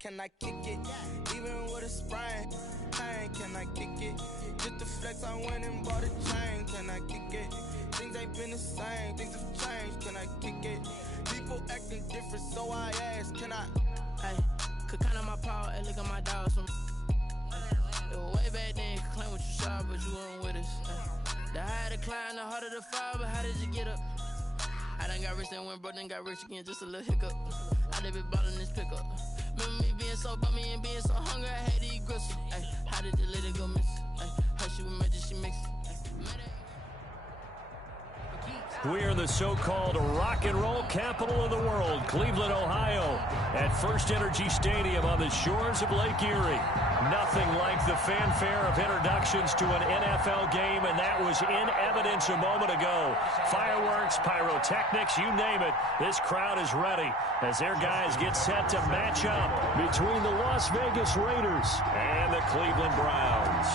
Can I kick it? Even with a sprain, pain, can I kick it? Just to flex, I went and bought a chain. Can I kick it? Things ain't been the same, things have changed. Can I kick it? People acting different, so I ask, can I? Hey, could count on my power, and look at my dogs from. It was way back then, could claim what you saw, but you weren't with us. The higher the climb, the harder the fall, but how did you get up? I done got rich, then went broke, then got rich again, just a little hiccup. I done been ballin' this pickup. Remember me being so bummy and being so hungry, I had to eat gristle. Ay, how did the lady go miss? Ay, her she was magic, she mixed. We are the so-called rock and roll capital of the world, Cleveland, Ohio, at First Energy Stadium on the shores of Lake Erie. Nothing like the fanfare of introductions to an NFL game, and that was in evidence a moment ago. Fireworks, pyrotechnics, you name it. This crowd is ready as their guys get set to match up between the Las Vegas Raiders and the Cleveland Browns.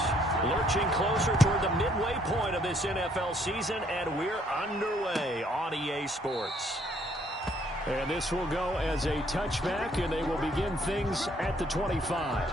Lurching closer toward the midway point of this NFL season, and we're underway on EA Sports. And this will go as a touchback, and they will begin things at the 25.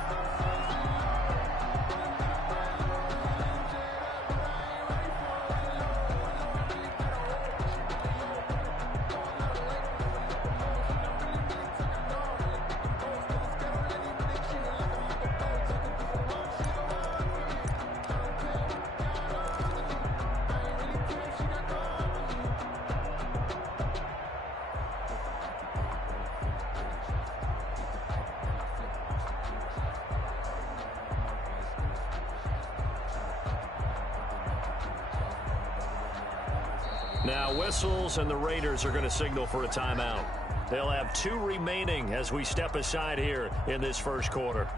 Now whistles, and the Raiders are going to signal for a timeout. They'll have 2 remaining as we step aside here in this first quarter.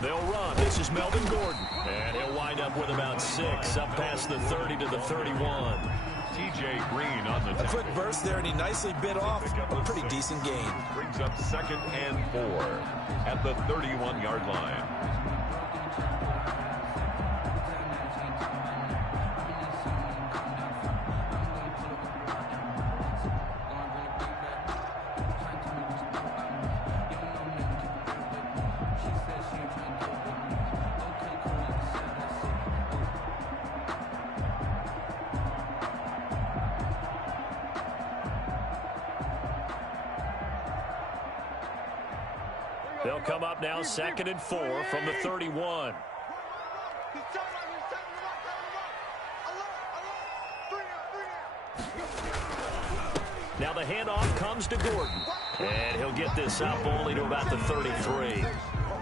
They'll run. This is Melvin Gordon. And he'll wind up with about 6, up past the 30 to the 31. TJ Green on the a quick burst there, and he nicely bit off a pretty decent gain. Brings up 2nd and 4 at the 31-yard line. They'll come up now 2nd and 4 from the 31. Now the handoff comes to Gordon. And he'll get this up only to about the 33.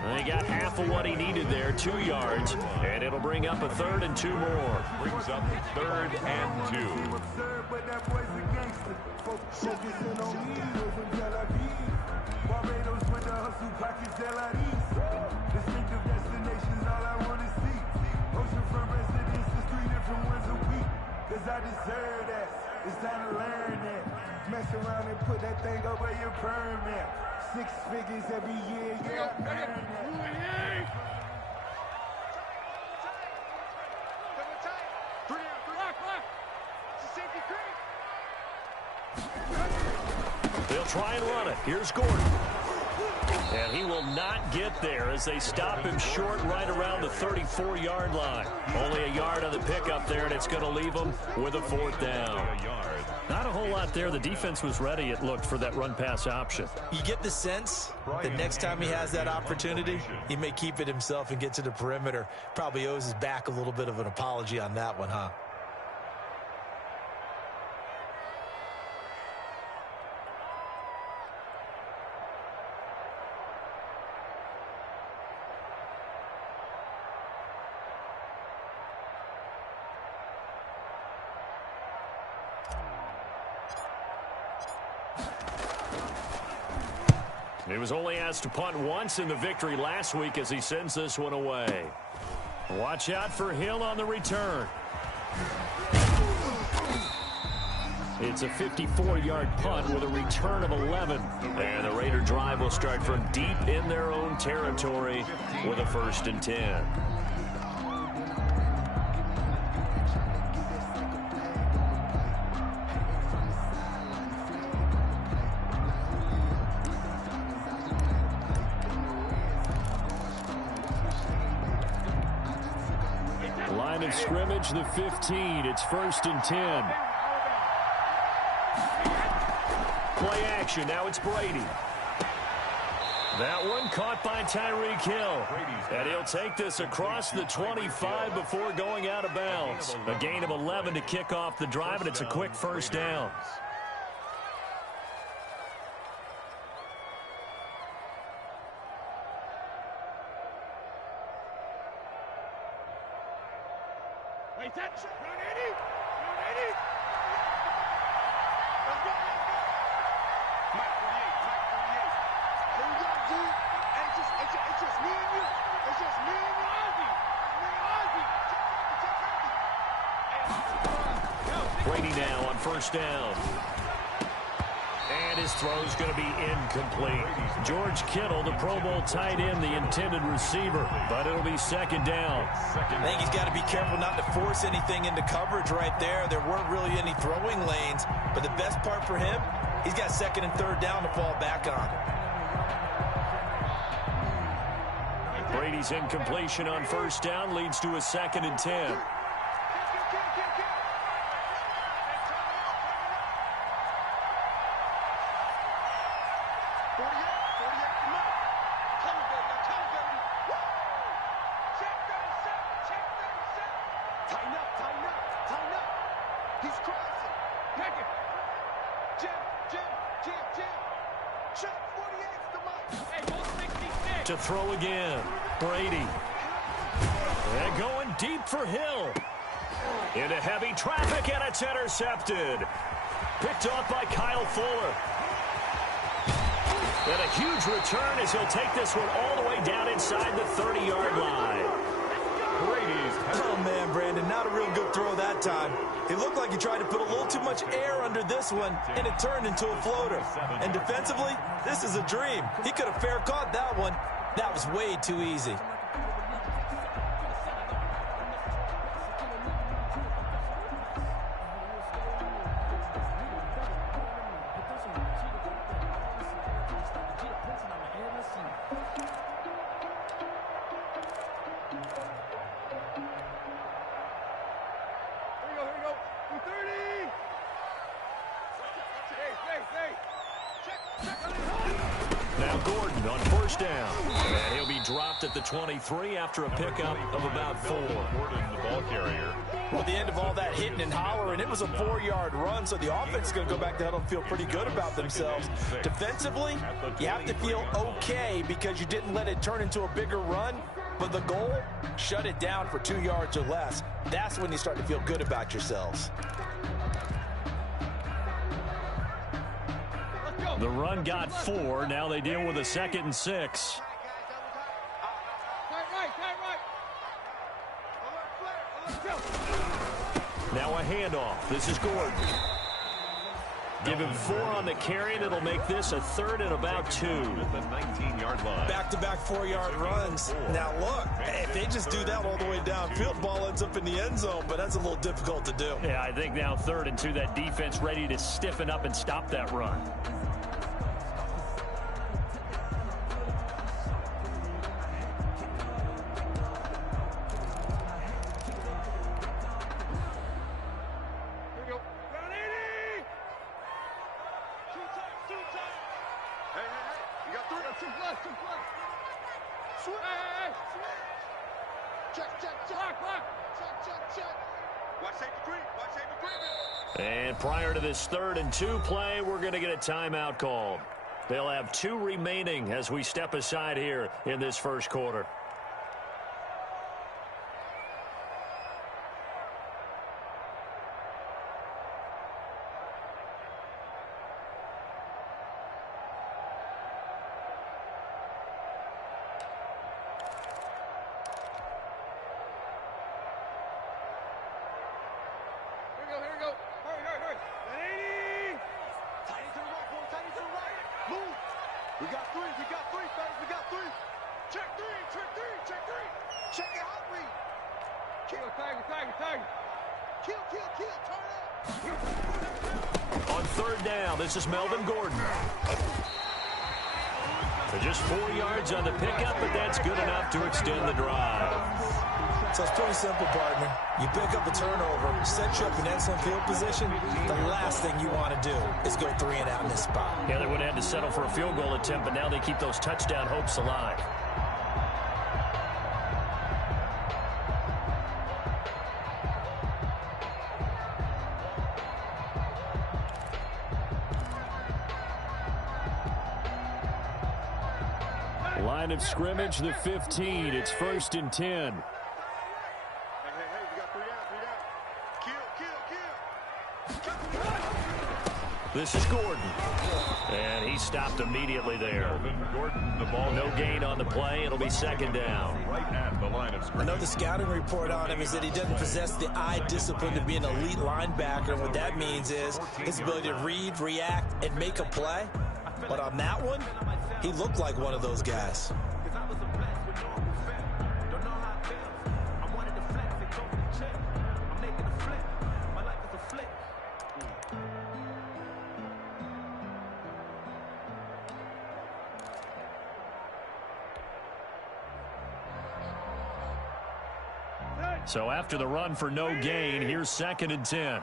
And he got half of what he needed there, 2 yards. And it'll bring up a 3rd and 2 more. Brings up 3rd and 2. Barbados with the hustle pockets that I need. Distinctive destinations, all I want to see. Oceanfront residence, the 3 different ones a week. Cause I deserve that. It's time to learn that. Mess around and put that thing over your permit. 6 figures every year, yeah, I earn that. They'll try and run it. Here's Gordon. And he will not get there as they stop him short right around the 34-yard line. Only a yard on the pickup there, and it's going to leave him with a 4th down. Not a whole lot there. The defense was ready, it looked, for that run-pass option. You get the sense that next time he has that opportunity, he may keep it himself and get to the perimeter. Probably owes his back a little bit of an apology on that one, huh? He was only asked to punt once in the victory last week as he sends this one away. Watch out for Hill on the return. It's a 54-yard punt with a return of 11. And the Raider drive will start from deep in their own territory with a 1st and 10. Line of scrimmage, the 15. It's 1st and 10. Play action. Now it's Brady. That one caught by Tyreek Hill. And he'll take this across the 25 before going out of bounds. A gain of 11 to kick off the drive, and it's a quick 1st down. Brady now on 1st down. And his throw's going to be incomplete. George Kittle, the Pro Bowl tight end, the intended receiver, but it'll be 2nd down. I think he's got to be careful not to force anything into coverage right there. There weren't really any throwing lanes, but the best part for him, he's got 2nd and 3rd down to fall back on. Brady's incompletion on 1st down leads to a 2nd and 10. To throw again. Brady. And going deep for Hill. Into heavy traffic, and it's intercepted. Picked off by Kyle Fuller. And a huge return as he'll take this one all the way down inside the 30-yard line. Oh, man, Brandon, not a real good throw that time. It looked like he tried to put a little too much air under this one, and it turned into a floater. And defensively, this is a dream. He could have fair caught that one. That was way too easy. Now Gordon on 1st down. And he'll be dropped at the 23 after a pickup of about 4. Gordon, the ball carrier. Well, at the end of all that hitting and hollering, it was a 4-yard run, so the offense is going to go back to huddle and feel pretty good about themselves. Defensively, you have to feel okay because you didn't let it turn into a bigger run, but the goal, shut it down for 2 yards or less. That's when you start to feel good about yourselves. The run got 4. Now they deal with a 2nd and 6. Now a handoff. This is Gordon. Give him 4 on the carry, and it'll make this a 3rd and about 2. At the 19-yard line. Back-to-back 4-yard runs. Now look, if they just do that all the way downfield, ball ends up in the end zone, but that's a little difficult to do. Yeah, I think now 3rd and 2, that defense ready to stiffen up and stop that run. And prior to this 3rd and 2 play, we're going to get a timeout called. They'll have 2 remaining as we step aside here in this 1st quarter. here we go. Hurry. 80. Tight to the right, boy. Tight to the right. Move. We got three, fellas. We got three. Check three. Check it out, read. Kill, tiger. Kill. Turn up. On third down, this is Melvin Gordon. Just 4 yards on the pickup, but that's good enough to extend the drive. So it's pretty simple, partner. You pick up a turnover, set you up in excellent field position. The last thing you want to do is go 3 and out in this spot. Yeah, they would have had to settle for a field goal attempt, but now they keep those touchdown hopes alive. Line of scrimmage, the 15. It's 1st and 10. Hey, we got 3 down. Kill. This is Gordon. And he stopped immediately there. Gordon, the ball. No gain on the play. It'll be 2nd down. Right at the line of I scrimmage. know the scouting report on him is that he doesn't possess the eye discipline to be an elite linebacker. And what that means is his ability to read, react, and make a play. But on that one, he looked like one of those guys. So after the run for no gain, here's 2nd and 10.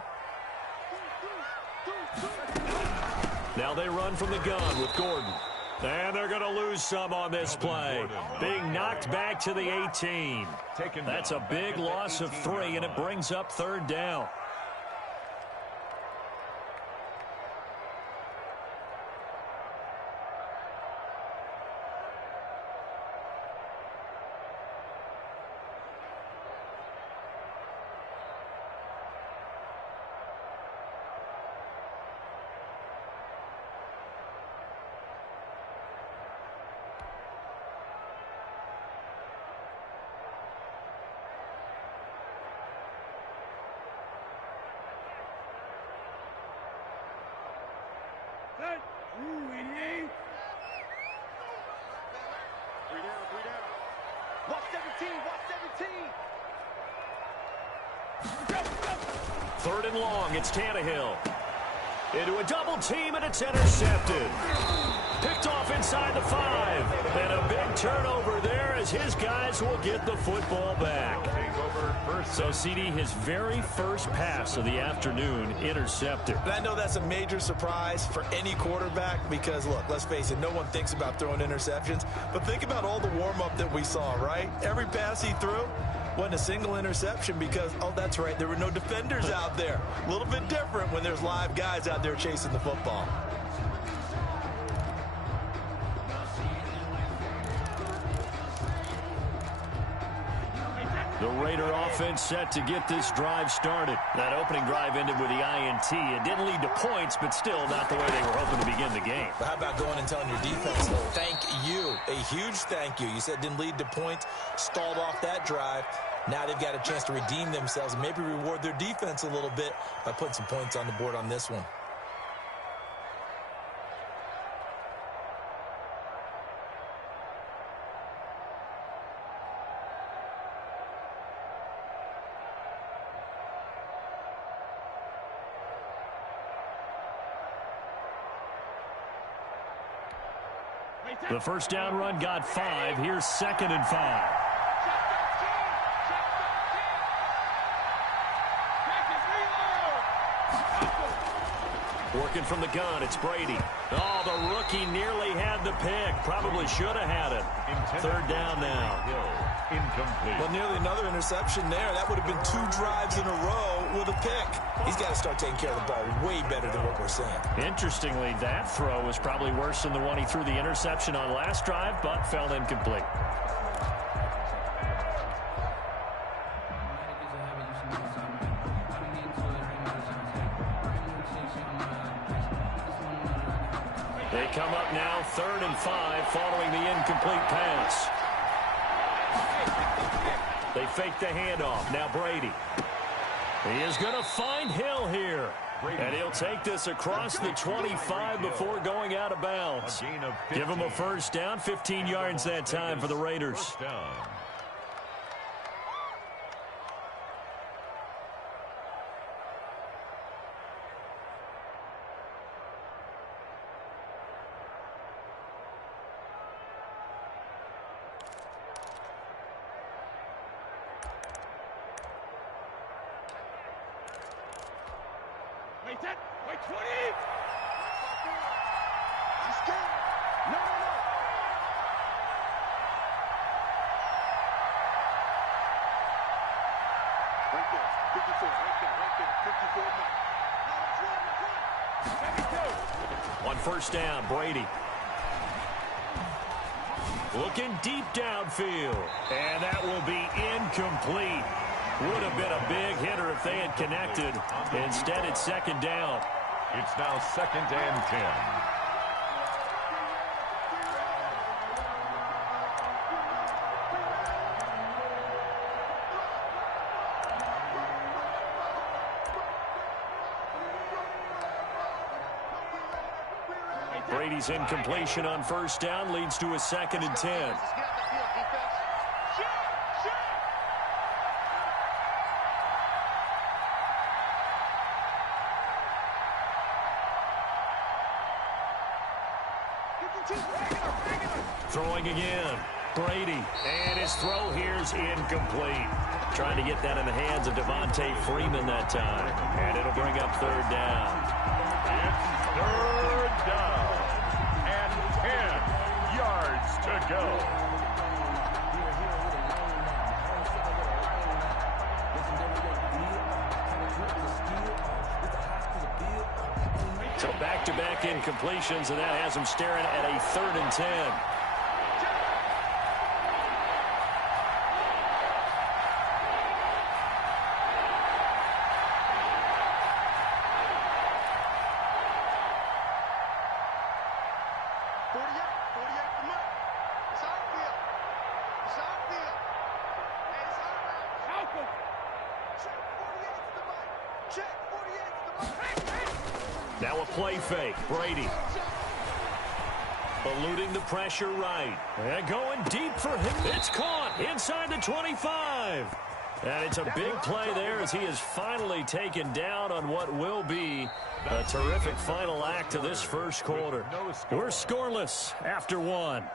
Now they run from the gun with Gordon. And they're going to lose some on this play. Being knocked back to the 18. That's a big loss of 3, and it brings up 3rd down. Watch 17. 3rd and long, it's Tannehill. Into a double team, and it's intercepted. Picked off inside the 5. And a big turnover there as his guys will get the football back. So, CD, his very first pass of the afternoon intercepted. And I know that's a major surprise for any quarterback because, look, let's face it, no one thinks about throwing interceptions. But think about all the warm-up that we saw, right? Every pass he threw wasn't a single interception because, oh, that's right, there were no defenders out there. A little bit different when there's live guys out there chasing the football. The Raider offense set to get this drive started. That opening drive ended with the INT. It didn't lead to points, but still not the way they were hoping to begin the game. But how about going and telling your defense, thank you, a huge thank you. You said it didn't lead to points, stalled off that drive. Now they've got a chance to redeem themselves and maybe reward their defense a little bit by putting some points on the board on this one. The first down run got 5. Here's 2nd and 5. Working from the gun, it's Brady. Oh, the rookie nearly had the pick. Probably should have had it. 3rd down now. Incomplete. Well, nearly another interception there. That would have been 2 drives in a row with a pick. He's got to start taking care of the ball way better than what we're seeing. Interestingly, that throw was probably worse than the one he threw the interception on last drive, but fell incomplete. They come up now 3rd and 5 following the incomplete pass. They fake the handoff. Now Brady. He is going to find Hill here. And he'll take this across the 25 before going out of bounds. Give him a first down, 15 yards that time for the Raiders. Wait 10, wait 20. He's scared. No. Right there, 54, right there, 54 back. Now On first down, Brady. Looking deep downfield. And that will be incomplete. Would have been a big hitter if they had connected. Instead, it's second down. It's now 2nd and 10. Brady's incompletion on first down leads to a 2nd and 10. Throwing again. Brady. And his throw here's incomplete. Trying to get that in the hands of Devontae Freeman that time. And it'll bring up third down. It's third down. And 10 yards to go. So back-to-back incompletions, and that has him staring at a 3rd and 10. Now a play fake. Brady. Eluding the pressure right. And going deep for him. It's caught inside the 25. And it's a big play there as he is finally taken down on what will be a terrific final act to this first quarter. We're scoreless after one.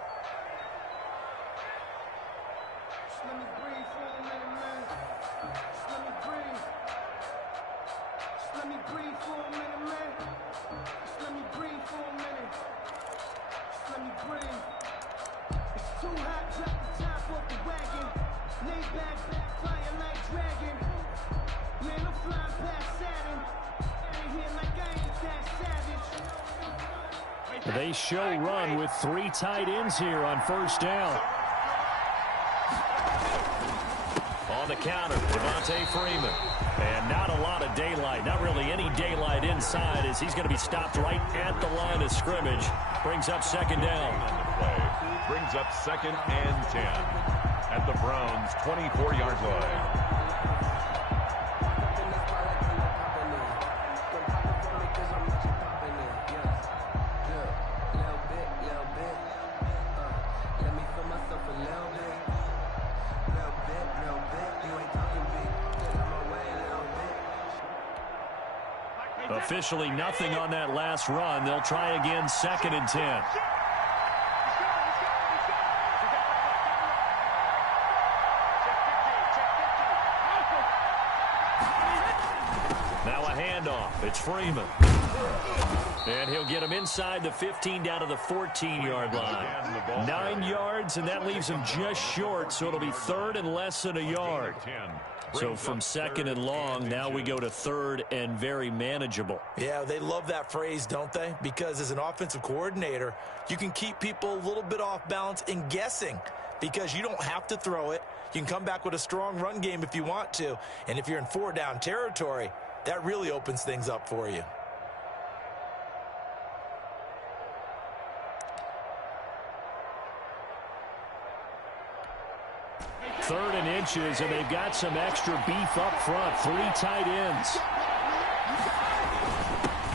They show run with 3 tight ends here on first down. On the counter, Devontae Freeman. And not a lot of daylight, not really any daylight inside as he's going to be stopped right at the line of scrimmage. Brings up second down. Brings up 2nd and 10 at the Browns' 24-yard line. Officially nothing on that last run. They'll try again, 2nd and 10. Now a handoff. It's Freeman. And he'll get him inside the 15 down to the 14-yard line. 9 yards, and that leaves him just short, so it'll be 3rd and less than a yard. So from 2nd and long, now we go to 3rd and very manageable. Yeah, they love that phrase, don't they? Because as an offensive coordinator, you can keep people a little bit off balance and guessing because you don't have to throw it. You can come back with a strong run game if you want to. And if you're in 4-down territory, that really opens things up for you. Third and benches, and they've got some extra beef up front. 3 tight ends.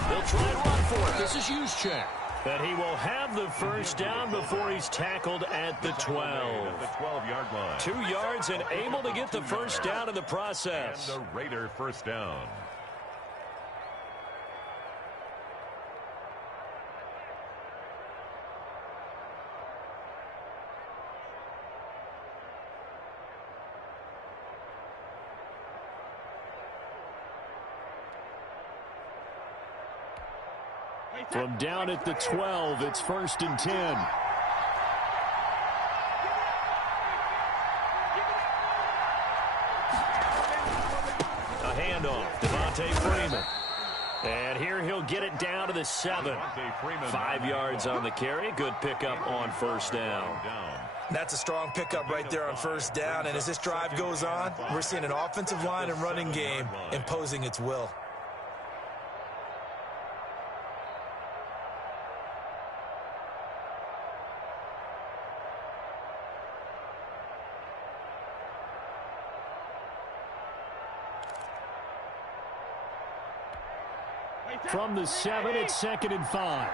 They'll try and run for it. This is Juszczyk. And he will have the first down before he's tackled at the 12. The 12-yard line. 2 yards and able to get the first down in the process. And the Raider first down. From down at the 12, it's 1st and 10. A handoff, Devontae Freeman. And here he'll get it down to the 7. 5 yards on the carry. Good pickup on first down. That's a strong pickup right there on first down. And as this drive goes on, we're seeing an offensive line and running game imposing its will. From the 7, it's 2nd and 5.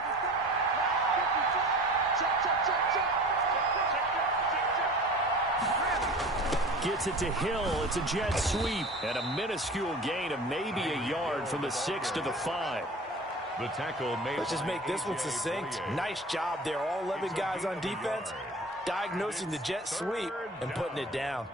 Gets it to Hill. It's a jet sweep. And a minuscule gain of maybe a yard from the 6 to the 5. The tackle made. Let's just make this one succinct. Nice job there. All 11 guys on defense diagnosing the jet sweep and putting it down.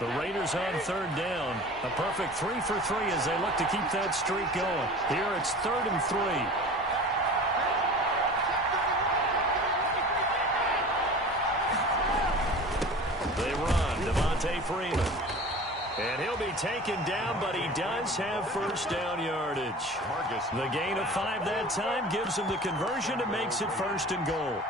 The Raiders on 3rd down. A perfect 3 for 3 as they look to keep that streak going. Here it's 3rd and 3. They run. Devontae Freeman. And he'll be taken down, but he does have first down yardage. The gain of 5 that time gives him the conversion and makes it 1st and goal.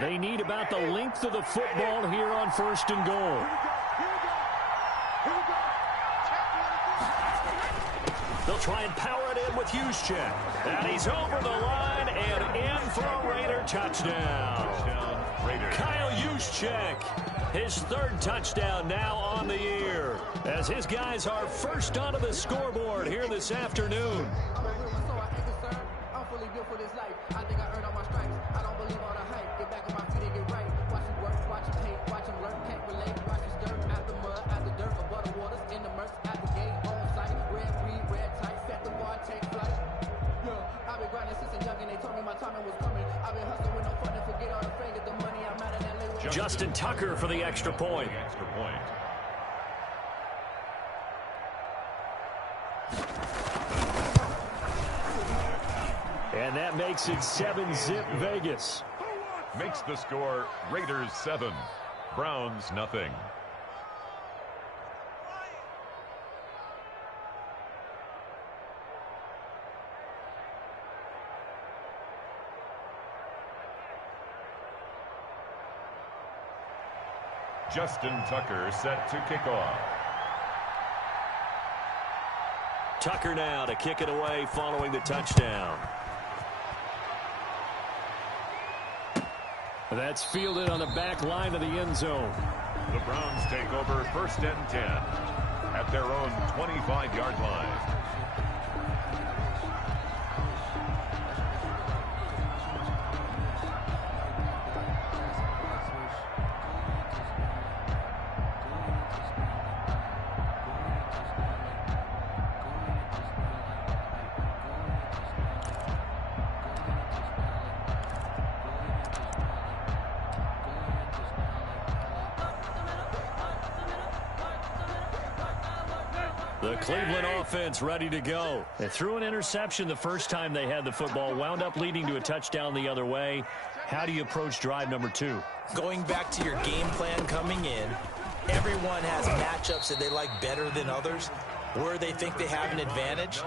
They need about the length of the football here on 1st and goal. They'll try and power it in with Juszczyk. And he's over the line and in for a Raider touchdown. Kyle Juszczyk, his 3rd touchdown now on the year, as his guys are first onto the scoreboard here this afternoon. Justin Tucker for the extra point. And that makes it 7-zip Vegas. Makes the score Raiders 7, Browns nothing. Justin Tucker set to kick off. Tucker now to kick it away following the touchdown. That's fielded on the back line of the end zone. The Browns take over 1st and 10 at their own 25-yard line. The Cleveland offense ready to go. They threw an interception the first time they had the football, wound up leading to a touchdown the other way. How do you approach drive number 2? Going back to your game plan coming in, everyone has matchups that they like better than others. Where they think they have an advantage,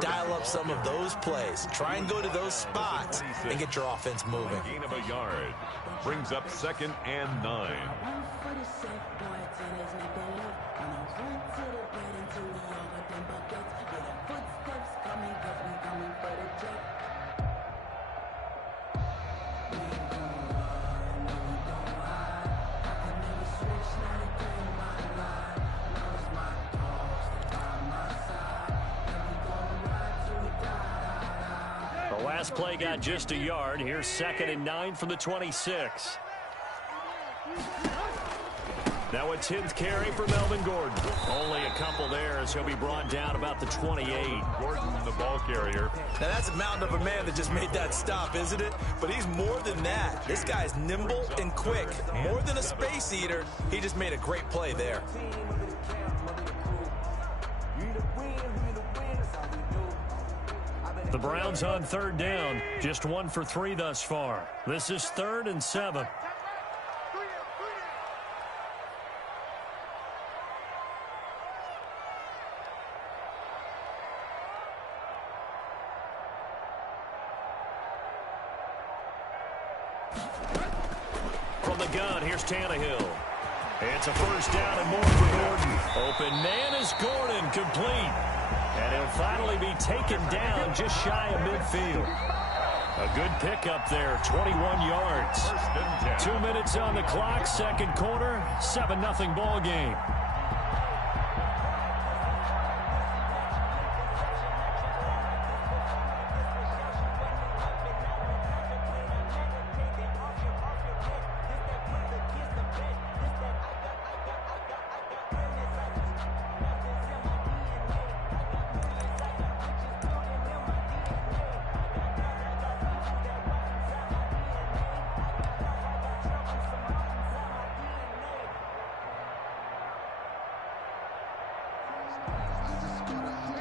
dial up some of those plays. Try and go to those spots and get your offense moving. Gain of a yard. Brings up 2nd and 9. The last play got just a yard. Here's 2nd and 9 from the 26. Now a 10th carry for Melvin Gordon. Only a couple there as he'll be brought down about the 28. Gordon, the ball carrier. Now that's a mountain of a man that just made that stop, isn't it? But he's more than that. This guy's nimble and quick. More than a space eater, he just made a great play there. The Browns on 3rd down. Just 1 for 3 thus far. This is 3rd and 7. From the gun, here's Tannehill. It's a first down and more for Gordon. Open man is Gordon, complete. And he'll finally be taken down just shy of midfield. A good pickup there, 21 yards. 2 minutes on the clock, 2nd quarter, 7-0 ball game.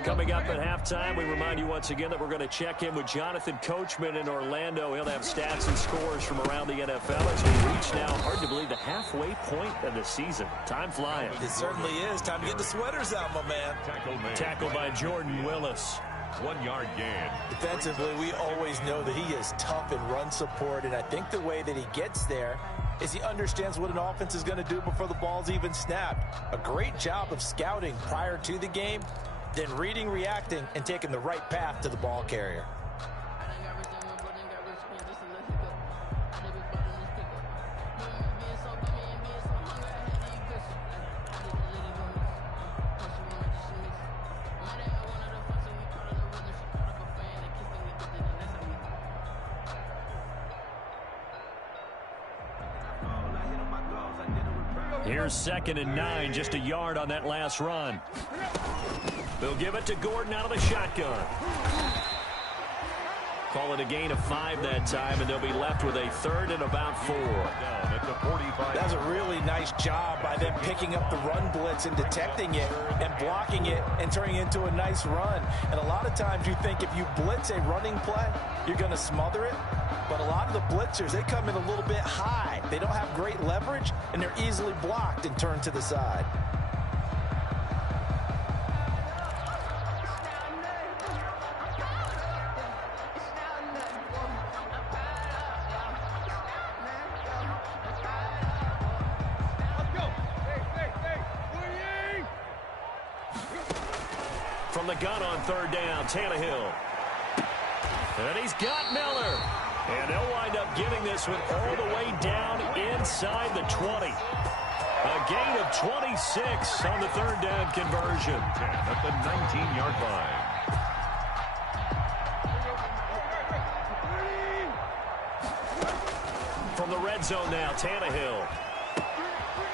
Coming up at halftime, we remind you once again that we're going to check in with Jonathan Coachman in Orlando. He'll have stats and scores from around the NFL as we reach now, hard to believe, the halfway point of the season. Time flying. It certainly is. Time to get the sweaters out, my man. Tackled by Jordan Willis. 1 yard gain. Defensively, we always know that he is tough in run support, and I think the way that he gets there is he understands what an offense is going to do before the ball's even snapped. A great job of scouting prior to the game, then reading, reacting, and taking the right path to the ball carrier. Here's 2nd and 9, just a yard on that last run. They'll give it to Gordon out of the shotgun. Call it a gain of 5 that time, and they'll be left with a 3rd and about 4. That was a really nice job by them picking up the run blitz and detecting it and blocking it and turning it into a nice run. And a lot of times you think if you blitz a running play, you're going to smother it. But a lot of the blitzers, they come in a little bit high. They don't have great leverage, and they're easily blocked and turned to the side. From the gun on 3rd down, Tannehill. And he's got Miller. And they'll wind up getting this one all the way down inside the 20. A gain of 26 on the 3rd down conversion. At the 19-yard line. From the red zone now, Tannehill.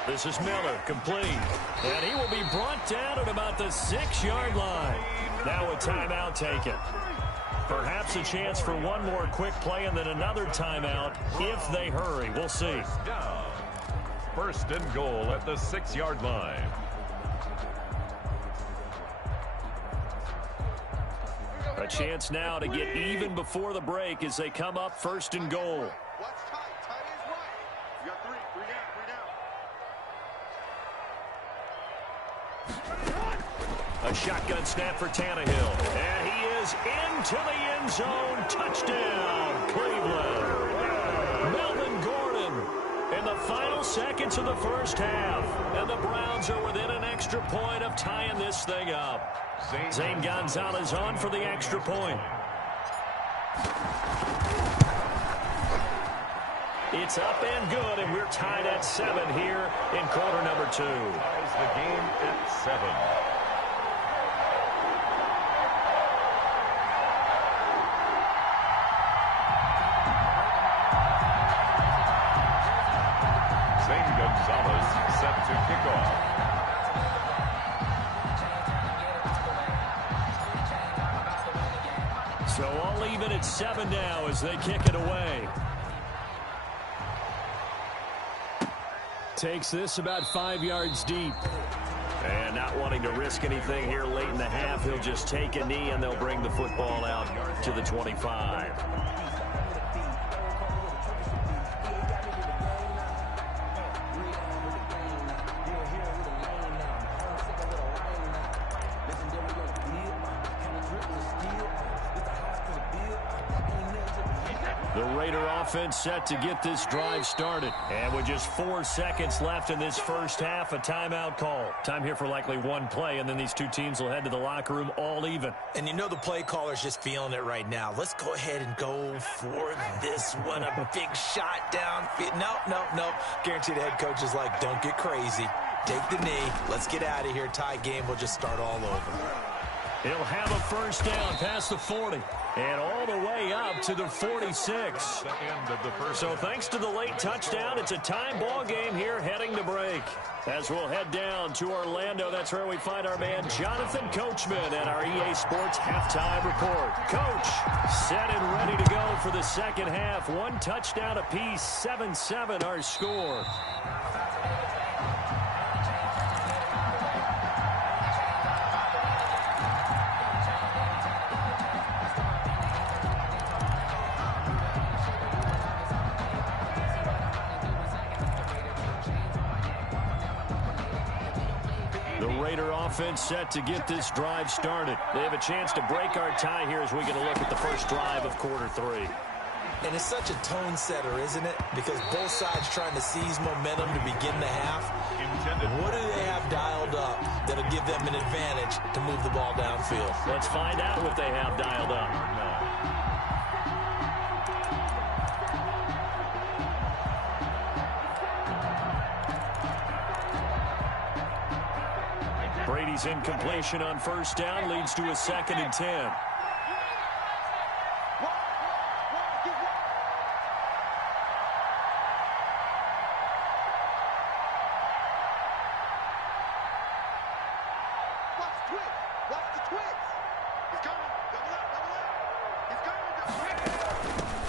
This is Miller, complete. And he will be brought down at about the 6-yard line. Now a timeout taken. Perhaps a chance for one more quick play and then another timeout if they hurry. We'll see. 1st and goal at the 6-yard line. chance now to get even before the break as they come up 1st and goal. Watch tight. Tight is right. You got three. Three down. A shotgun snap for Tannehill. And he is into the end zone. Touchdown, Cleveland. Melvin Gordon in the final seconds of the first half. And the Browns are within an extra point of tying this thing up. Zane Gonzalez on for the extra point. It's up and good, and we're tied at 7 here in quarter number 2. Ties the game at 7. Zane Gonzalez set to kick off. So all even at 7 now as they kick it away. Takes this about 5 yards deep. And not wanting to risk anything here late in the half, he'll just take a knee and they'll bring the football out to the 25. The Raider offense set to get this drive started. And with just 4 seconds left in this first half, a timeout call. Time here for likely one play, and then these two teams will head to the locker room all even. And you know the play caller's just feeling it right now. Let's go ahead and go for this one. A big shot down. No. Guarantee the head coach is like, don't get crazy. Take the knee. Let's get out of here. Tie game will just start all over. He'll have a first down past the 40 and all the way up to the 46. So thanks to the late touchdown, it's a time ball game here heading to break. As we'll head down to Orlando, that's where we find our man Jonathan Coachman at our EA Sports halftime report. Coach, set and ready to go for the second half. 1 touchdown apiece, 7-7 our score. Offense set to get this drive started. They have a chance to break our tie here as we get a look at the first drive of quarter 3. And it's such a tone setter, isn't it? Because both sides trying to seize momentum to begin the half. What do they have dialed up that'll give them an advantage to move the ball downfield? Let's find out what they have dialed up. Brady's incompletion on first down leads to a 2nd and 10.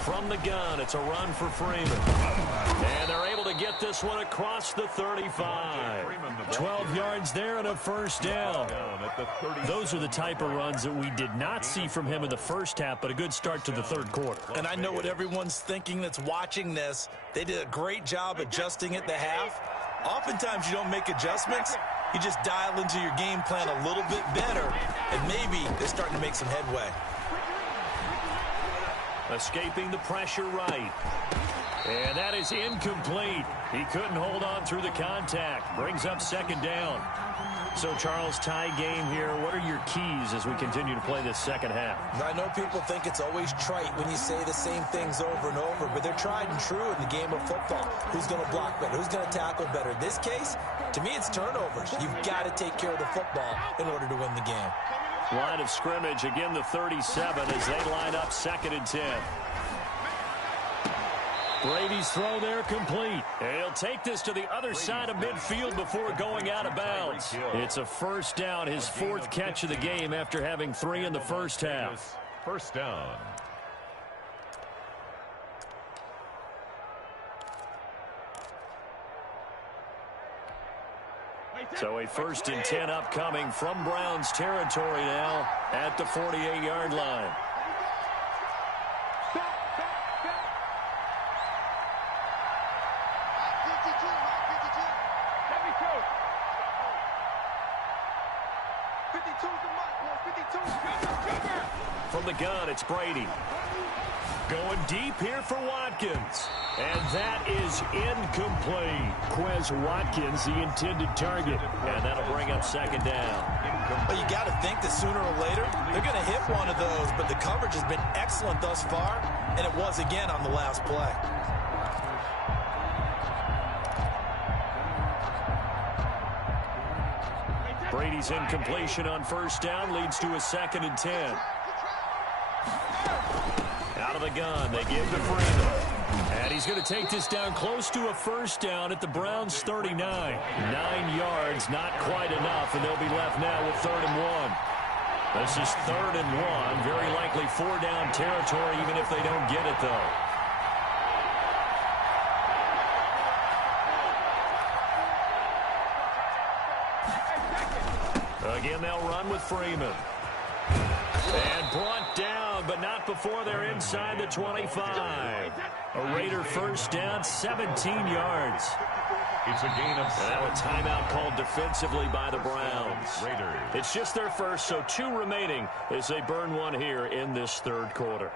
From the gun, it's a run for Freeman. And they're able to get this one across the 35. 12 yards there and a first down. Those are the type of runs that we did not see from him in the first half, but a good start to the third quarter. And I know what everyone's thinking that's watching this. They did a great job adjusting at the half. Oftentimes you don't make adjustments. You just dial into your game plan a little bit better, and maybe they're starting to make some headway. Escaping the pressure right. And that is incomplete. He couldn't hold on through the contact. Brings up 2nd down. So, Charles, tie game here. What are your keys as we continue to play this second half? I know people think it's always trite when you say the same things over and over, but they're tried and true in the game of football. Who's going to block better? Who's going to tackle better? In this case, to me, it's turnovers. You've got to take care of the football in order to win the game. Line of scrimmage, again the 37 as they line up 2nd and 10. Brady's throw there complete. And he'll take this to the other side of midfield before going out of bounds. It's a first down, his 4th catch of the game after having 3 in the first half. First down. So a 1st and 10 upcoming from Browns territory now at the 48-yard line. From the gun, it's Brady. Going deep here for Watkins. And that is incomplete. Quez Watkins, the intended target. And that'll bring up 2nd down. Well, you got to think that sooner or later, they're going to hit one of those. But the coverage has been excellent thus far. And it was again on the last play. Brady's incompletion on 1st down leads to a 2nd and 10. Out of the gun, they give to Freeman. And he's going to take this down close to a 1st down at the Browns' 39. 9 yards, not quite enough, and they'll be left now with 3rd and 1. This is 3rd and 1. Very likely 4-down territory, even if they don't get it, though. Again, they'll run with Freeman. And brought down, but not before they're inside the 25. A Raider 1st down, 17 yards. It's a gain of 7. Now a timeout called defensively by the Browns. Raiders. It's just their first, so 2 remaining as they burn one here in this 3rd quarter.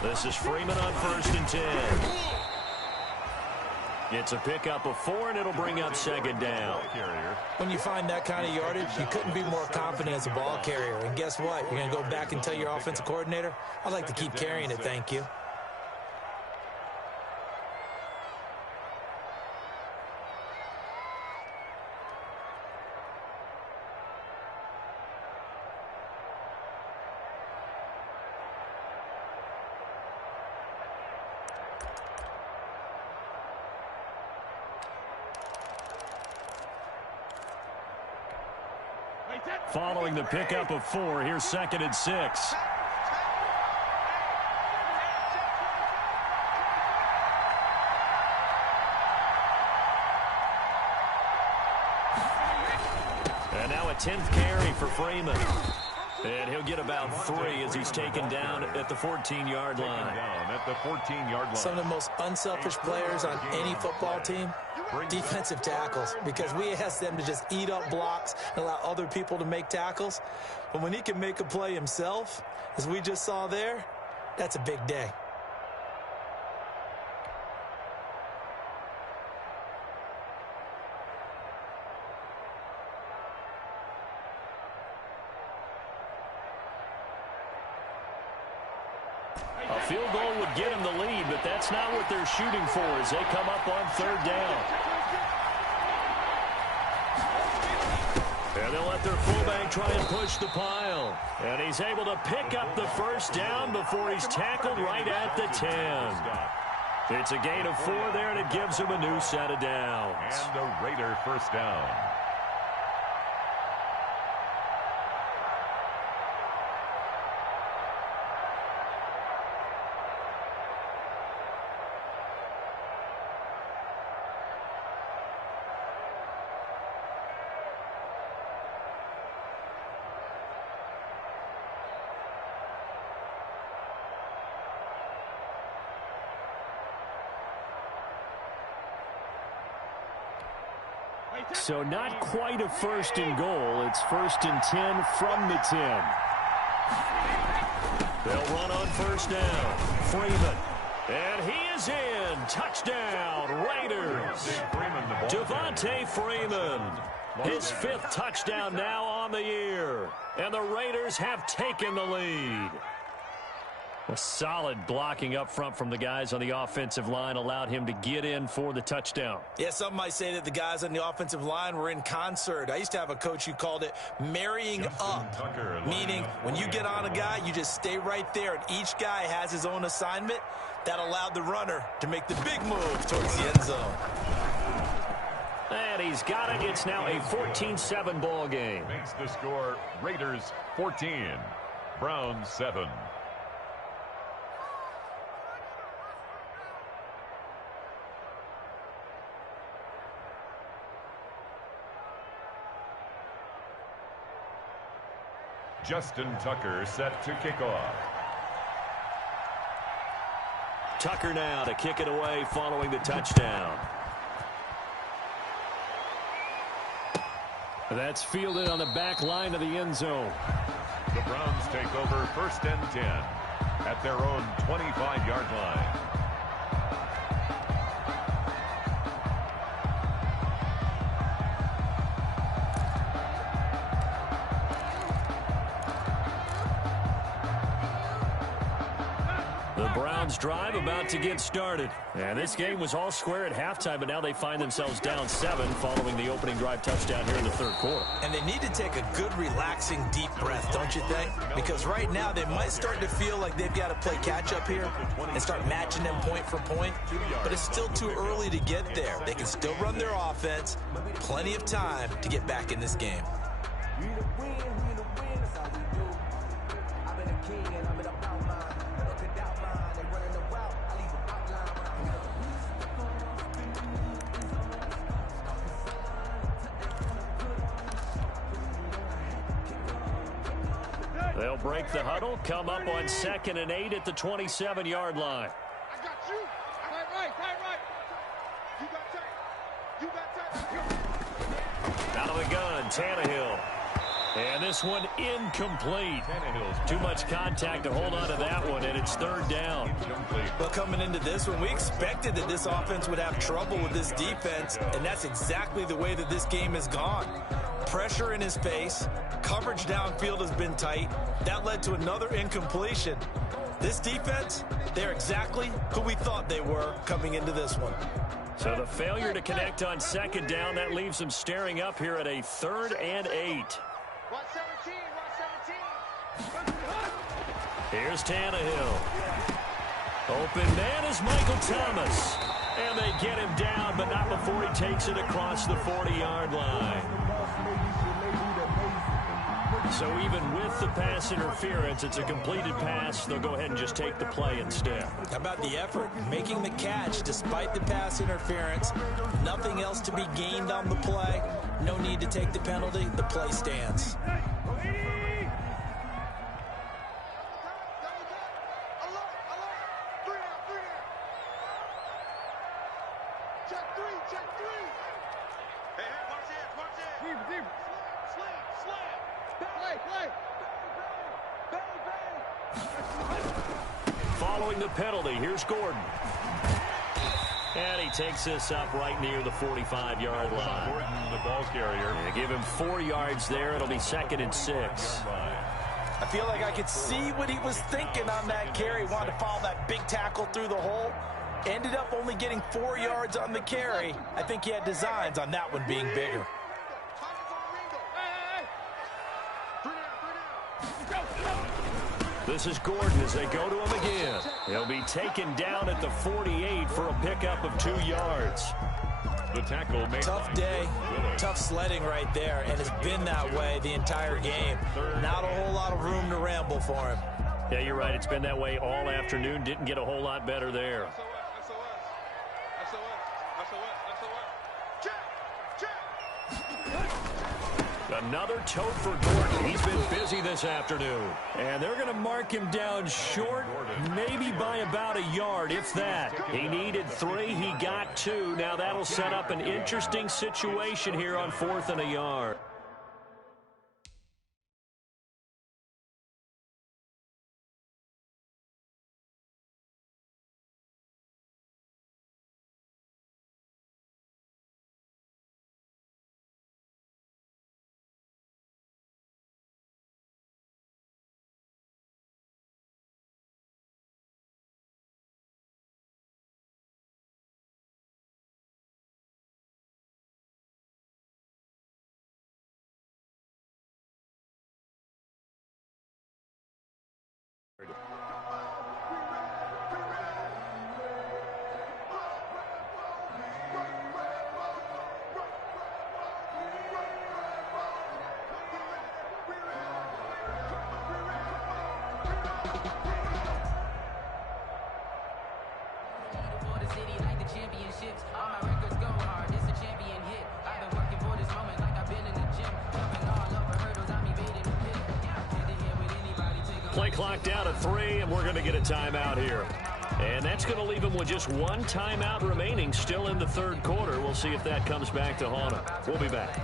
This is Freeman on 1st and 10. It's a pickup of 4, and it'll bring up 2nd down. When you find that kind of yardage, you couldn't be more confident as a ball carrier. And guess what? You're going to go back and tell your offensive coordinator, I'd like to keep carrying it, thank you. Following the pickup of 4, here's 2nd and 6. And now a 10th carry for Freeman. And he'll get about 3 as he's taken down at the 14-yard line. Some of the most unselfish players on any football team, defensive tackles, because we ask them to just eat up blocks and allow other people to make tackles. But when he can make a play himself, as we just saw there, that's a big day. A field goal would get him the lead, but that's not what they're shooting for as they come up on 3rd down. And they'll let their fullback try and push the pile. And he's able to pick up the 1st down before he's tackled right at the 10. It's a gain of 4 there, and it gives him a new set of downs. And a Raider 1st down. So not quite a 1st and goal. It's 1st and 10 from the 10. They'll run on 1st down. Freeman. And he is in. Touchdown, Raiders. Devontae Freeman. His 5th touchdown now on the year. And the Raiders have taken the lead. A solid blocking up front from the guys on the offensive line allowed him to get in for the touchdown. Yeah, some might say that the guys on the offensive line were in concert. I used to have a coach who called it marrying up, meaning when you get on a guy, you just stay right there, and each guy has his own assignment. That allowed the runner to make the big move towards the end zone. And he's got it. It's now a 14-7 ball game. Makes the score Raiders 14, Browns 7. Justin Tucker set to kick off. Tucker now to kick it away following the touchdown. That's fielded on the back line of the end zone. The Browns take over 1st and 10 at their own 25-yard line. The Browns drive about to get started. And this game was all square at halftime, but now they find themselves down 7 following the opening drive touchdown here in the 3rd quarter. And they need to take a good, relaxing, deep breath, don't you think? Because right now they might start to feel like they've got to play catch-up here and start matching them point for point. But it's still too early to get there. They can still run their offense. Plenty of time to get back in this game. They'll break the huddle, come up on 2nd and 8 at the 27-yard line. I got you. Right. You got tight. Out of the gun, Tannehill. And this one incomplete. Too much contact to hold on to that one, and it's 3rd down. Well, coming into this one, we expected that this offense would have trouble with this defense, and that's exactly the way that this game has gone. Pressure in his face. Coverage downfield has been tight. That led to another incompletion. This defense, they're exactly who we thought they were coming into this one. So the failure to connect on 2nd down, that leaves them staring up here at a 3rd and 8. Watch 17. Here's Tannehill. Open man is Michael Thomas. And they get him down, but not before he takes it across the 40-yard line. So even with the pass interference, it's a completed pass. They'll go ahead and just take the play instead. How about the effort? Making the catch despite the pass interference. Nothing else to be gained on the play. No need to take the penalty. The play stands. Following the penalty, here's Gordon. And he takes this up right near the 45-yard line. Gordon, the ball carrier. Yeah, give him 4 yards there. It'll be 2nd and 6. I feel like I could see what he was thinking on that carry. Wanted to follow that big tackle through the hole. Ended up only getting 4 yards on the carry. I think he had designs on that one being bigger. This is Gordon as they go to him again. He'll be taken down at the 48 for a pickup of 2 yards. The tackle made. Tough day, tough sledding right there, and it's been that way the entire game. Not a whole lot of room to ramble for him. Yeah, you're right. It's been that way all afternoon. Didn't get a whole lot better there. Another tote for Gordon. He's been busy this afternoon. And they're going to mark him down short, maybe by about a yard, if that. He needed 3. He got 2. Now that'll set up an interesting situation here on 4th and a yard. Play clock down to 3, and we're going to get a timeout here. And that's going to leave him with just one timeout remaining still in the third quarter. We'll see if that comes back to haunt him. We'll be back.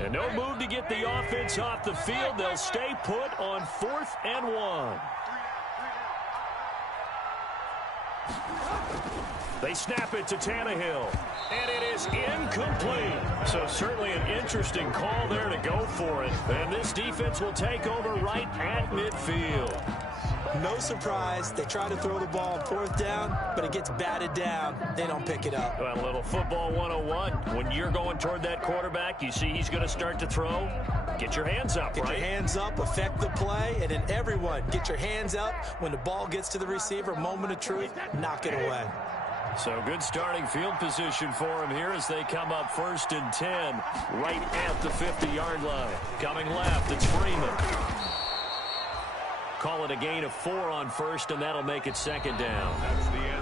And no move to get the offense off the field. They'll stay put on 4th and 1. They snap it to Tannehill, and it is incomplete. So certainly an interesting call there to go for it. And this defense will take over right at midfield. No surprise. They try to throw the ball on 4th down, but it gets batted down. They don't pick it up. Well, a little football 101. When you're going toward that quarterback, you see he's going to start to throw. Get your hands up, Get your hands up, affect the play, and then everyone get your hands up. When the ball gets to the receiver, moment of truth, knock it away. So good starting field position for him here as they come up 1st and 10 right at the 50-yard line. Coming left, it's Freeman. Call it a gain of 4 on 1st, and that'll make it 2nd down.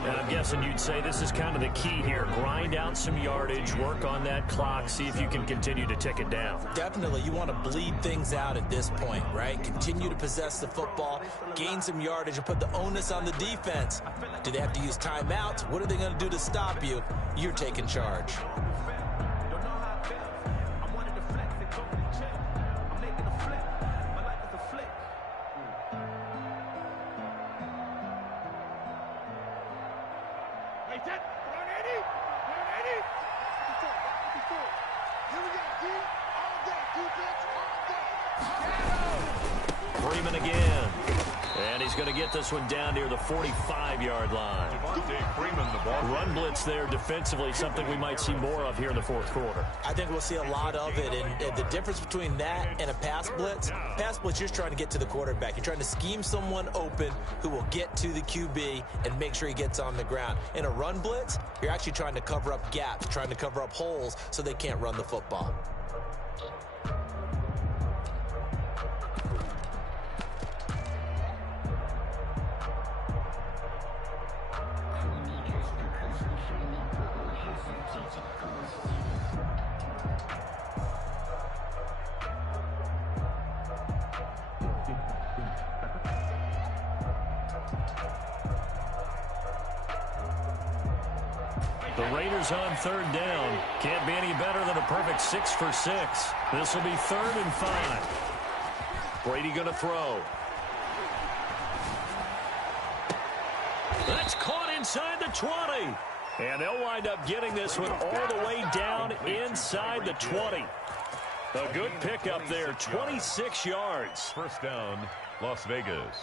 And I'm guessing you'd say this is kind of the key here. Grind out some yardage, work on that clock, see if you can continue to tick it down. Definitely. You want to bleed things out at this point, right? Continue to possess the football, gain some yardage, and put the onus on the defense. Do they have to use timeouts? What are they going to do to stop you? You're taking charge. Freeman again. And he's going to get this one down near the 45-yard line. Freeman, the ball. Run blitz there defensively, something we might see more of here in the 4th quarter. I think we'll see a lot of it. And the difference between that and a pass blitz, you're just trying to get to the quarterback. You're trying to scheme someone open who will get to the QB and make sure he gets on the ground. In a run blitz, you're actually trying to cover up gaps, trying to cover up holes so they can't run the football. The Raiders on 3rd down. Can't be any better than a perfect 6 for 6. This will be 3rd and 5. Brady going to throw. That's caught inside the 20. And they'll wind up getting this one all the way down inside the 20. A good pickup there, 26 yards. 1st down, Las Vegas.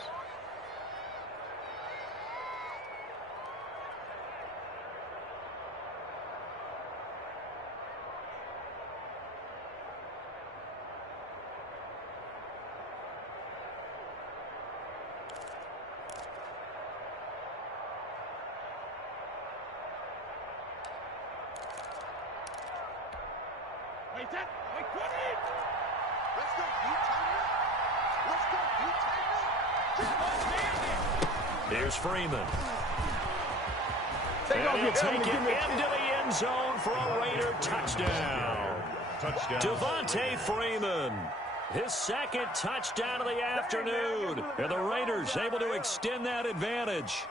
Here's Freeman. And he'll take it into the end zone for a Raider touchdown. Devontae Freeman, his 2nd touchdown of the afternoon. And the Raiders able to extend that advantage.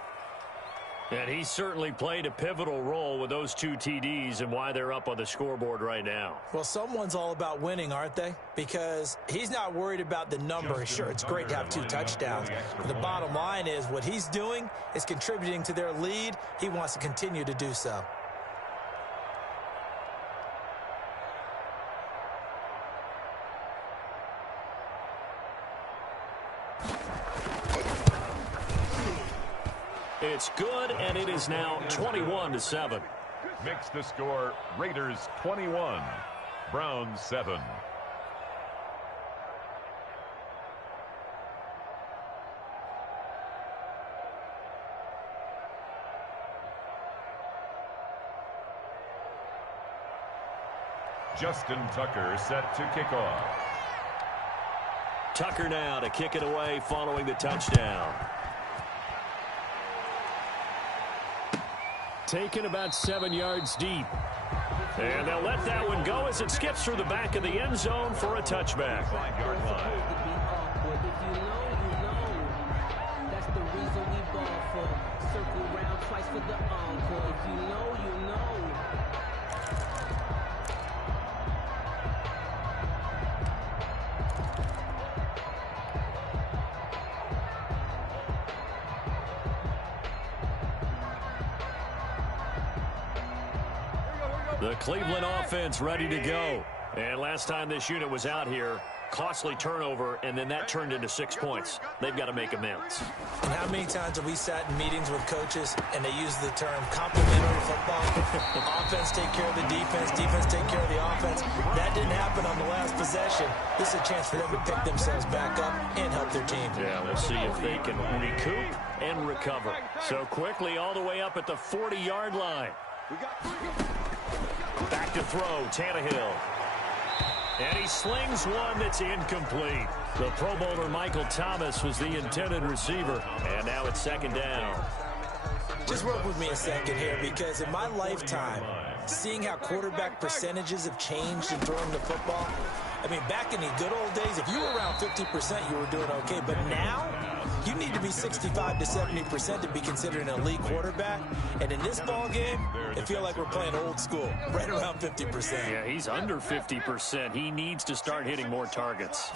And he certainly played a pivotal role with those 2 TDs and why they're up on the scoreboard right now. Well, someone's all about winning, aren't they? Because he's not worried about the number. Sure, it's great to have 2 touchdowns. But the bottom line is what he's doing is contributing to their lead. He wants to continue to do so. It's good, and it is now 21-7. Makes the score Raiders 21, Browns 7. Justin Tucker set to kick off. Tucker now to kick it away following the touchdown. Taken about 7 yards deep. And they'll let that one go as it skips through the back of the end zone for a touchback. 5-yard line. That's the reason we ball for. Circle round twice for the encore. If you know, you know. The Cleveland offense ready to go. And last time this unit was out here, costly turnover, and then that turned into 6 points. They've got to make amends. And how many times have we sat in meetings with coaches and they use the term complementary football? Offense take care of the defense, defense take care of the offense. That didn't happen on the last possession. This is a chance for them to pick themselves back up and help their team. Yeah, we'll see if they can recoup and recover. So quickly all the way up at the 40-yard line. Back to throw, Tannehill. And he slings one that's incomplete. The Pro Bowler Michael Thomas was the intended receiver. And now it's second down. Just work with me a second here, because in my lifetime, seeing how quarterback percentages have changed in throwing the football, I mean, back in the good old days, if you were around 50%, you were doing okay. But now, you need to be 65 to 70% to be considered an elite quarterback. And in this ball game, I feel like we're playing old school, right around 50%. Yeah, he's under 50%. He needs to start hitting more targets.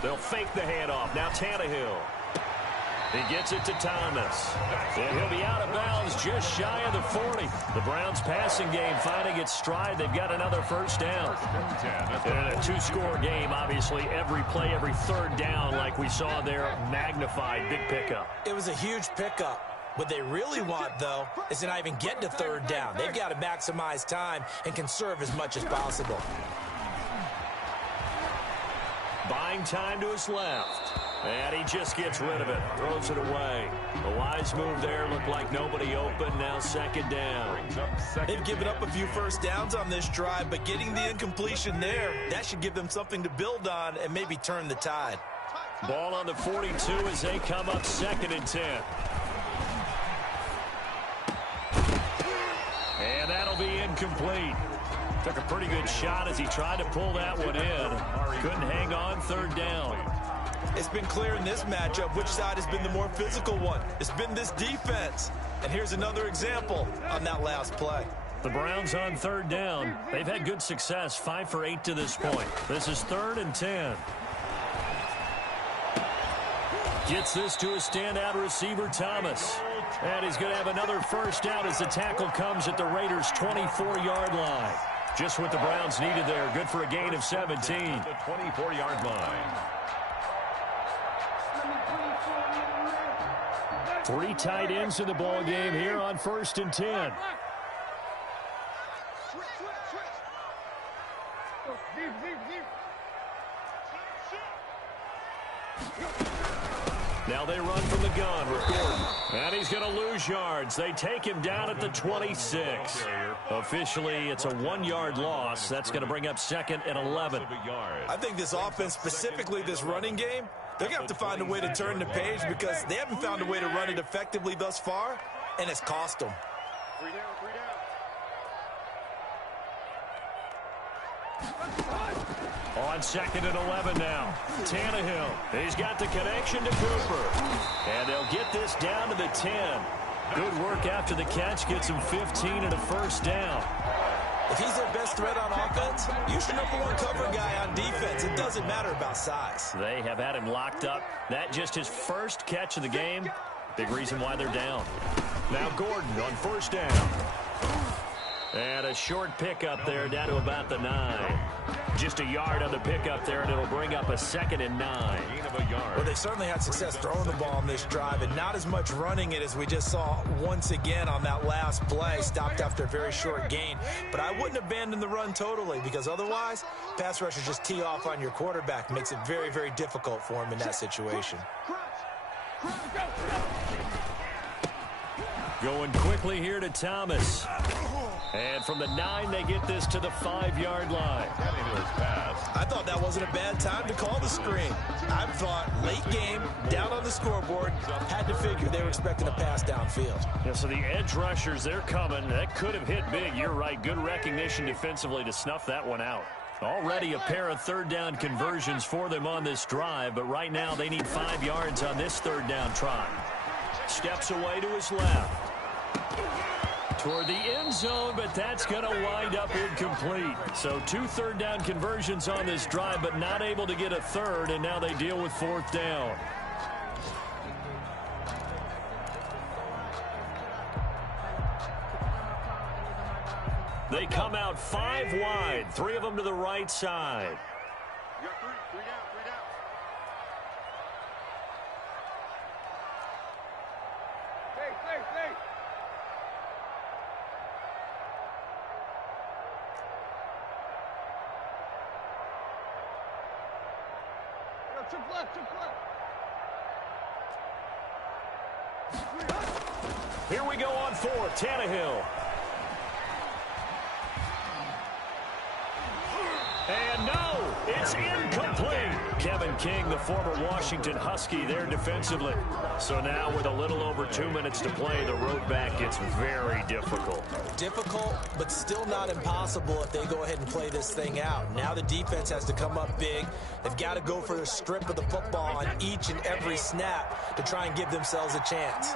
They'll fake the handoff. Now Tannehill. He gets it to Thomas. And he'll be out of bounds just shy of the 40. The Browns passing game finding its stride. They've got another first down. And a two-score game, obviously, every play, every third down, like we saw there, magnified, big pickup. It was a huge pickup. What they really want, though, is to not even get to third down. They've got to maximize time and conserve as much as possible. Buying time to his left. And he just gets rid of it. Throws it away. A wise move there. Looked like nobody open. Now second down. They've given up a few first downs on this drive, but getting the incompletion there, that should give them something to build on and maybe turn the tide. Ball on the 42 as they come up second and 10. And that'll be incomplete. Took a pretty good shot as he tried to pull that one in. Couldn't hang on, third down. It's been clear in this matchup which side has been the more physical one. It's been this defense. And here's another example on that last play. The Browns on third down. They've had good success, 5 for 8 to this point. This is 3rd and 10. Gets this to a standout receiver, Thomas. And he's going to have another first down as the tackle comes at the Raiders' 24-yard line. Just what the Browns needed there. Good for a gain of 17. The 24-yard line. 3 tight ends in the ball game here on 1st and 10. Now they run from the gun with Gordon. And he's going to lose yards. They take him down at the 26. Officially, it's a 1-yard loss. That's going to bring up 2nd and 11. I think this offense, specifically this running game, they're going to have to find a way to turn the page because they haven't found a way to run it effectively thus far, and it's cost them. 3 down, 3 down. On 2nd and 11 now. Tannehill. He's got the connection to Cooper. And they'll get this down to the 10. Good work after the catch. Gets him 15 and a first down. If he's their best threat on offense, use your #1 cover guy on defense. It doesn't matter about size. They have had him locked up. That just his first catch of the game. Big reason why they're down. Now Gordon on first down. And a short pickup there down to about the 9. Just a yard on the pickup there, and it'll bring up a 2nd and 9. Well, they certainly had success throwing the ball on this drive, and not as much running it as we just saw once again on that last play. Stopped after a very short gain. But I wouldn't abandon the run totally, because otherwise, pass rushers just tee off on your quarterback. Makes it very, very difficult for him in that situation. Going quickly here to Thomas. And from the 9, they get this to the 5-yard line. I thought that wasn't a bad time to call the screen. I thought late game, down on the scoreboard, had to figure they were expecting a pass downfield. Yeah, so the edge rushers, they're coming. That could have hit big. You're right. Good recognition defensively to snuff that one out. Already a pair of third-down conversions for them on this drive, but right now they need 5 yards on this third-down try. Steps away to his left. Toward the end zone, but that's going to wind up incomplete. So 2 third-down conversions on this drive, but not able to get a third, and now they deal with 4th down. They come out 5 wide, 3 of them to the right side. You got 3 down, 3 down. Stay. Took left. Here we go on 4, Tannehill. And no, it's incomplete. Kevin King, the former Washington Husky, there defensively. So now with a little over 2 minutes to play, the road back gets very difficult. Difficult, but still not impossible if they go ahead and play this thing out. Now the defense has to come up big. They've got to go for a strip of the football on each and every snap to try and give themselves a chance.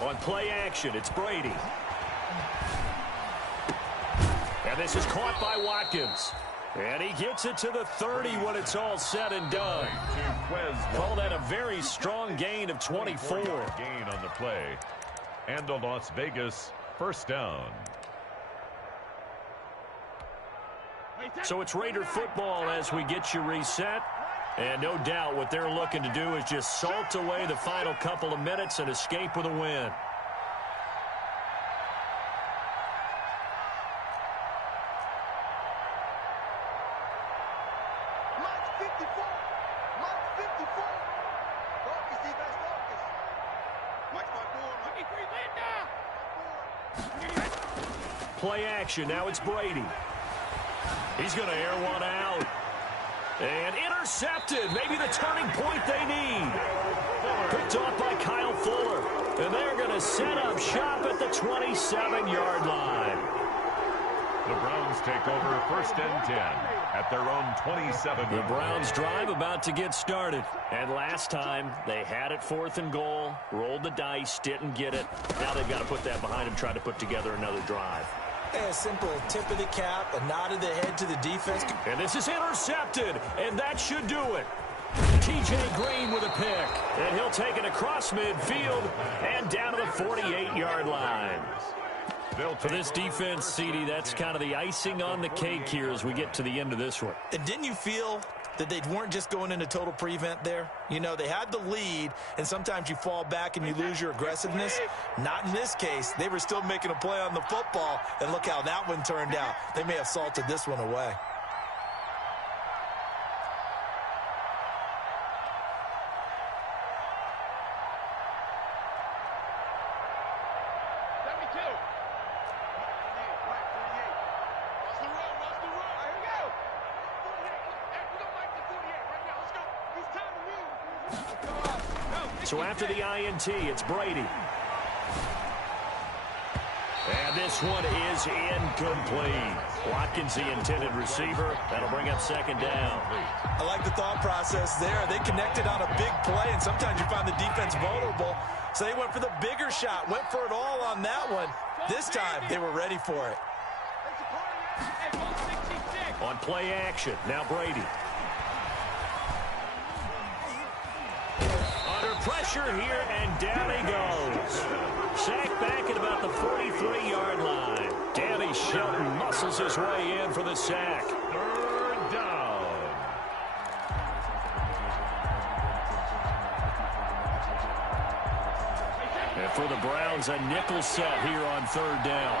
On play action, it's Brady. And this is caught by Watkins. And he gets it to the 30 when it's all said and done. Call that a very strong gain of 24. Gain on the play. And the Las Vegas first down. So it's Raider football as we get you reset. And no doubt what they're looking to do is just salt away the final couple of minutes and escape with a win. Play action. Now it's Brady. He's going to air one out. And intercepted. Maybe the turning point they need. Picked off by Kyle Fuller. And they're going to set up shop at the 27-yard line. The Browns take over 1st and 10 at their own 27. The Browns drive about to get started. And last time, they had it 4th and goal, rolled the dice, didn't get it. Now they've got to put that behind them, try to put together another drive. A simple tip of the cap, a nod of the head to the defense. And this is intercepted, and that should do it. T.J. Green with a pick, and he'll take it across midfield and down to the 48-yard line. For this defense, CD, that's kind of the icing on the cake here as we get to the end of this one. And didn't you feel that they weren't just going into total prevent there? You know, they had the lead, and sometimes you fall back and you lose your aggressiveness. Not in this case. They were still making a play on the football, and look how that one turned out. They may have salted this one away. So after the INT, it's Brady. And this one is incomplete. Watkins, the intended receiver. That'll bring up 2nd down. I like the thought process there. They connected on a big play, and sometimes you find the defense vulnerable. So they went for the bigger shot, went for it all on that one. This time, they were ready for it. On play action, now Brady. Pressure here, and down he goes. Sacked back at about the 43-yard line. Danny Shelton muscles his way in for the sack. 3rd down. for the Browns, a nickel set here on third down.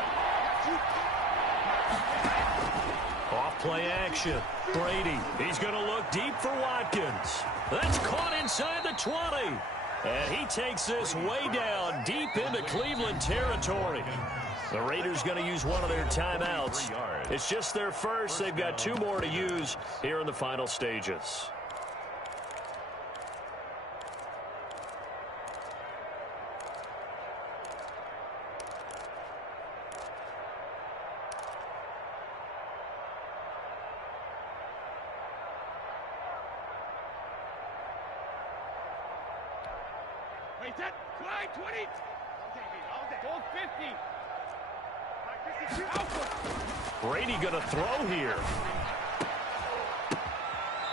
Off play action. Brady, he's going to look deep for Watkins. That's caught inside the 20. And he takes this way down deep into Cleveland territory. The Raiders going to use one of their timeouts. It's just their first. They've got 2 more to use here in the final stages. Brady going to throw here.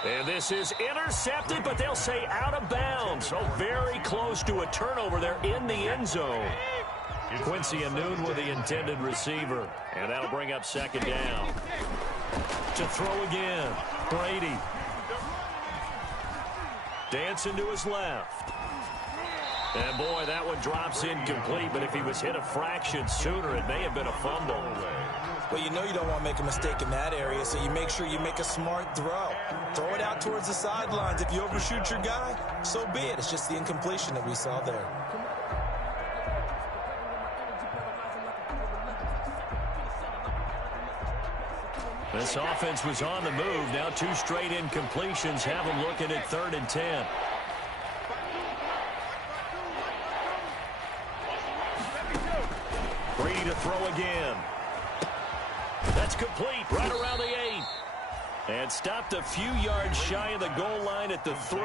And this is intercepted, but they'll say out of bounds. So very close to a turnover there in the end zone. Quincy Anoon with the intended receiver. And that'll bring up second down. To throw again. Brady. Dancing to his left. And, boy, that one drops incomplete, but if he was hit a fraction sooner, it may have been a fumble. Well, you know you don't want to make a mistake in that area, so you make sure you make a smart throw. Throw it out towards the sidelines. If you overshoot your guy, so be it. It's just the incompletion that we saw there. This offense was on the move. Now 2 straight incompletions have them looking at 3rd and 10. Brady to throw again. That's complete right around the 8. And stopped a few yards shy of the goal line at the 3.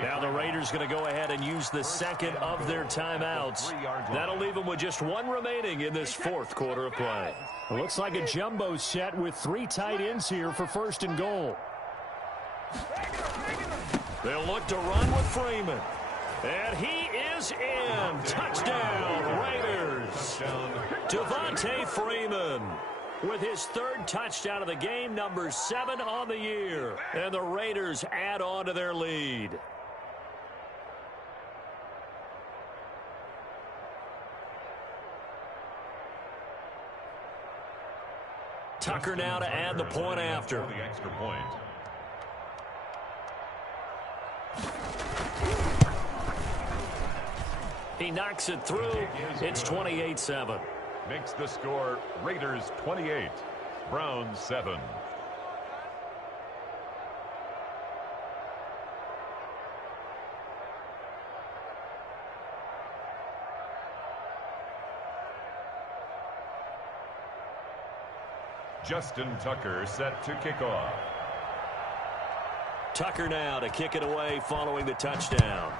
Now the Raiders going to go ahead and use the second of their timeouts. That'll leave them with just 1 remaining in this 4th quarter of play. It looks like a jumbo set with 3 tight ends here for 1st and goal. They'll look to run with Freeman. And he is in. Touchdown, Raiders. Devontae Freeman with his 3rd touchdown of the game, number 7 on the year. And the Raiders add on to their lead. Tucker now to add the point after. The extra point. He knocks it through. It's 28-7. Makes the score Raiders 28, Browns 7. Justin Tucker set to kick off. Tucker now to kick it away following the touchdown.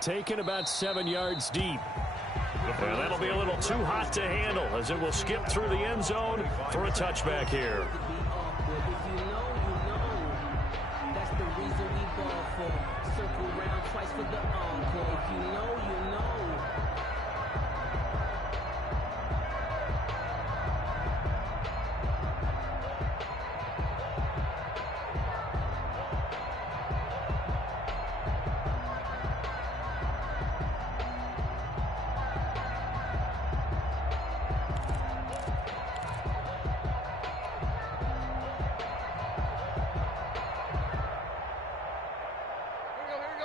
Taken about 7 yards deep. Well, that'll be a little too hot to handle as it will skip through the end zone for a touchback here. That's the reason we ball for. Circle round twice for the encore. If you know, you know.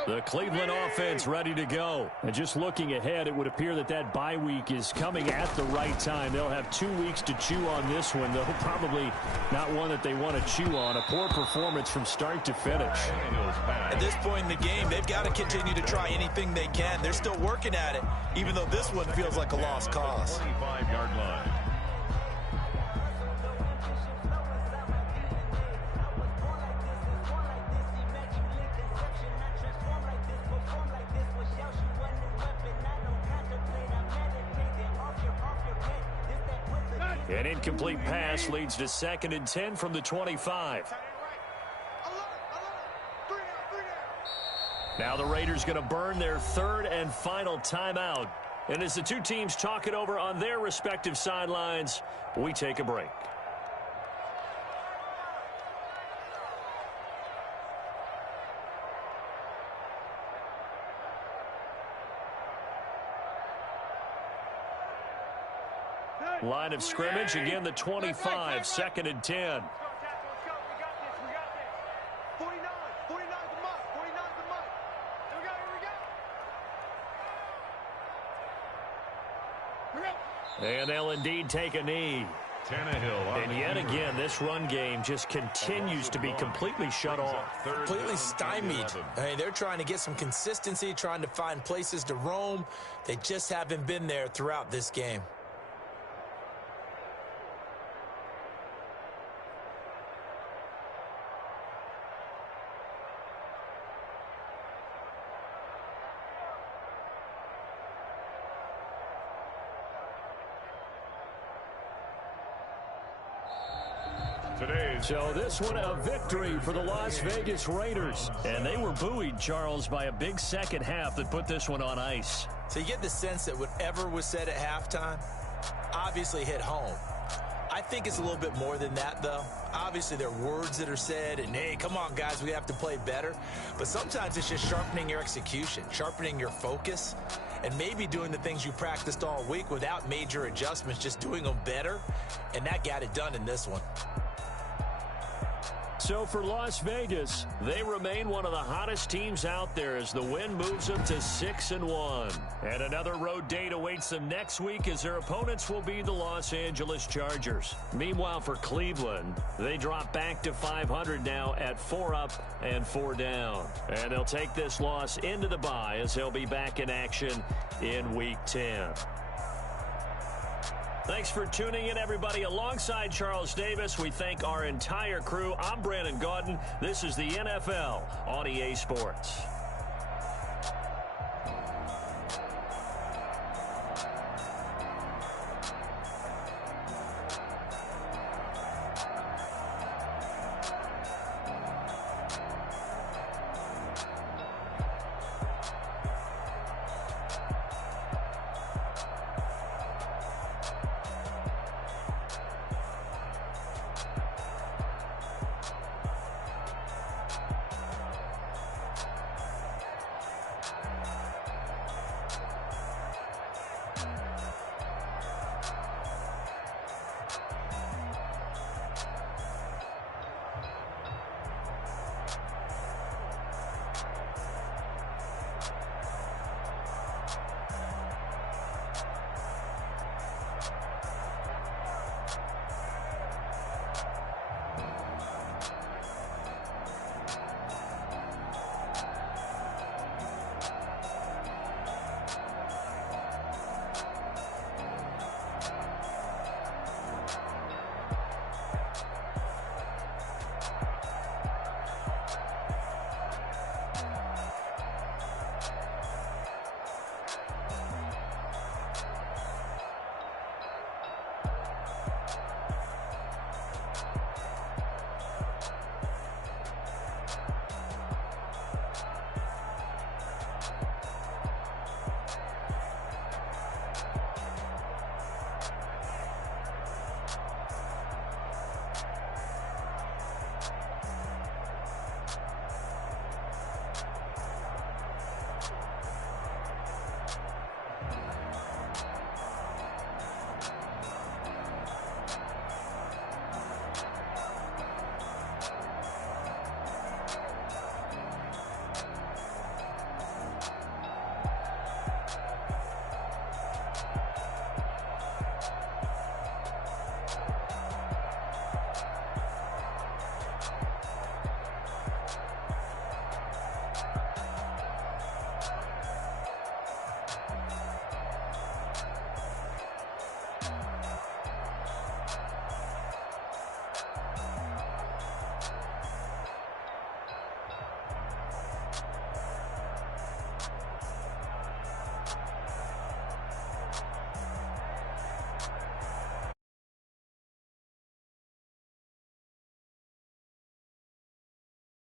The Cleveland offense ready to go. And just looking ahead, it would appear that that bye week is coming at the right time. They'll have 2 weeks to chew on this one, though probably not one that they want to chew on. A poor performance from start to finish. At this point in the game, they've got to continue to try anything they can. They're still working at it, even though this one feels like a lost cause. 25-yard line. An incomplete pass leads to 2nd and 10 from the 25. Now the Raiders going to burn their 3rd and final timeout. And as the 2 teams talk it over on their respective sidelines, we take a break. Line of scrimmage, again the 25, 2nd and 10. And they'll indeed take a knee. And yet again, this run game just continues to be completely shut off. Completely stymied. I mean, they're trying to get some consistency, trying to find places to roam. They just haven't been there throughout this game. So this one a victory for the Las Vegas Raiders. And they were buoyed, Charles, by a big second half that put this one on ice. So you get the sense that whatever was said at halftime obviously hit home. I think it's a little bit more than that, though. Obviously, there are words that are said, and, hey, come on, guys, we have to play better. But sometimes it's just sharpening your execution, sharpening your focus, and maybe doing the things you practiced all week without major adjustments, just doing them better. And that got it done in this one. So for Las Vegas, they remain one of the hottest teams out there as the win moves them to 6-1. And another road date awaits them next week as their opponents will be the Los Angeles Chargers. Meanwhile, for Cleveland, they drop back to 500 now at 4 up and 4 down. And they'll take this loss into the bye as they'll be back in action in Week 10. Thanks for tuning in, everybody. Alongside Charles Davis, we thank our entire crew. I'm Brandon Gaudin. This is the NFL on EA Sports.